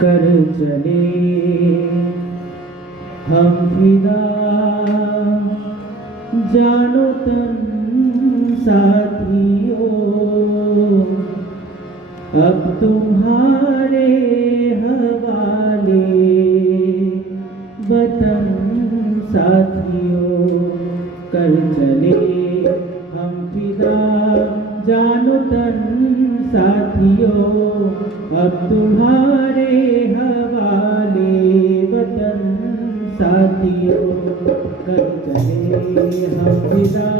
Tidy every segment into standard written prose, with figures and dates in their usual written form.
कर चले हम फिदा, जानो तन साथियों अब तुम्हारे हवाले वतन साथियों। कर चले हम फिदा, जानो तन साथियों अब तुम्हारे हवाले वतन साथियों। कर चले हम फिदा,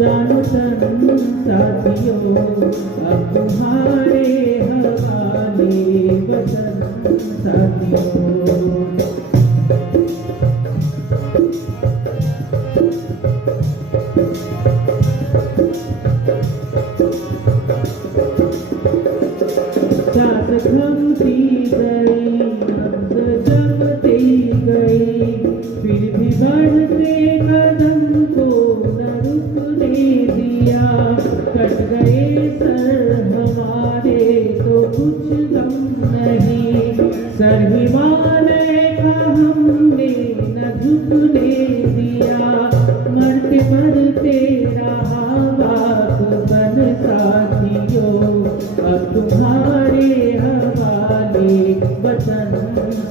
जानो तन साथियों अब तुम्हारे हवाले वतन साथियों। चाँद थमती गई, नब्ज़ जमती गई, फिर भी बढ़ते कदम को न रुकने दिया। कट गए सर हमारे तो कुछ गम नहीं, सर हिमालय का हमने न झुकने दिया। मरते मरते रहा बात बन साथियों अब तुम्हारे हवाले वतन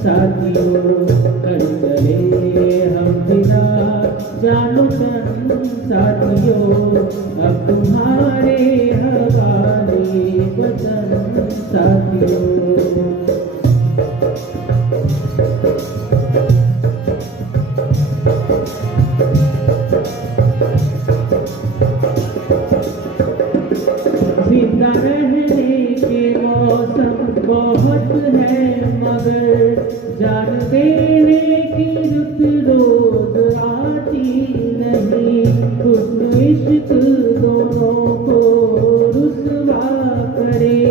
साथियों। कर चले हम फिदा, जानो तन साथियों अब तुम्हारे हवाले वतन साथियों। जिंदा रहने के मौसम बहुत है मगर जान देने की रुत रोज आती नहीं। हुस्न इश्क दोनों को रुसवा करे,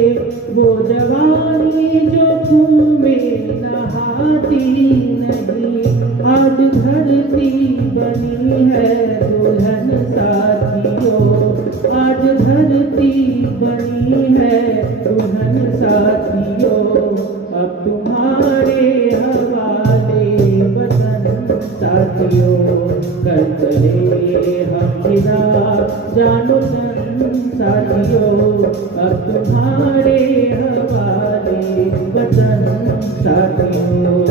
वो जवानी जो खून में नहाती नहीं। आज धरती बनी है दुल्हन साथियों, आज धरती बनी है दुल्हन साथियों अब तुम्हारे हवाले वतन साथियों। कर चले हम फिदा, जानो तन साथियों अब तुम्हारे हवाले वतन साथियों।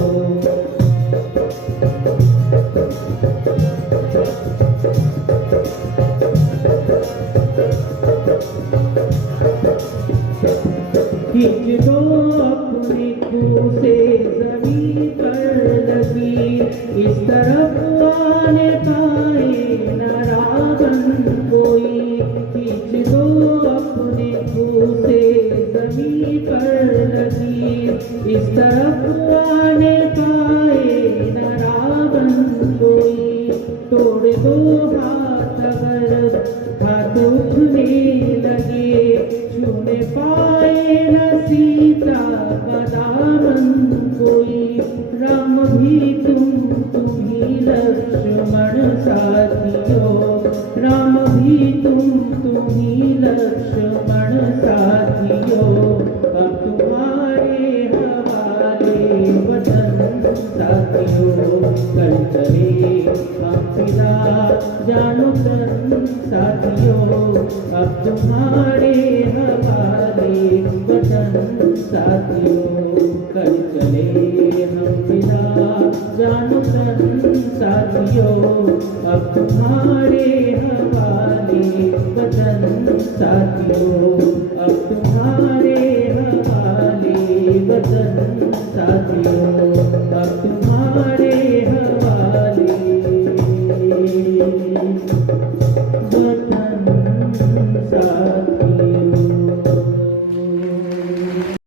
खींच दो अपने खून से जमीन पर लगी, इस तरफ आने पाए न रावण कोई। खींच दो अपने खून से जमीन पर लगी, इस तरफ आने पाए न रावण कोई। तोड़ दो हाथ अगर हाथ उठने लगे, छूने पाए न सीता का दामन कोई। राम भी तुम ही लक्ष्मण साथियों, राम भी तुम ही लक्ष्मण साथियों अब तुम्हारे हवाले वतन साथियों। कर चले हम फिदा, जानो तन साथियों अब तुम्हारे हवाले वतन साथियों। कर चले हम फिदा, जानो तन साथियों अब तुम्हारे हवाले वतन साथियों अब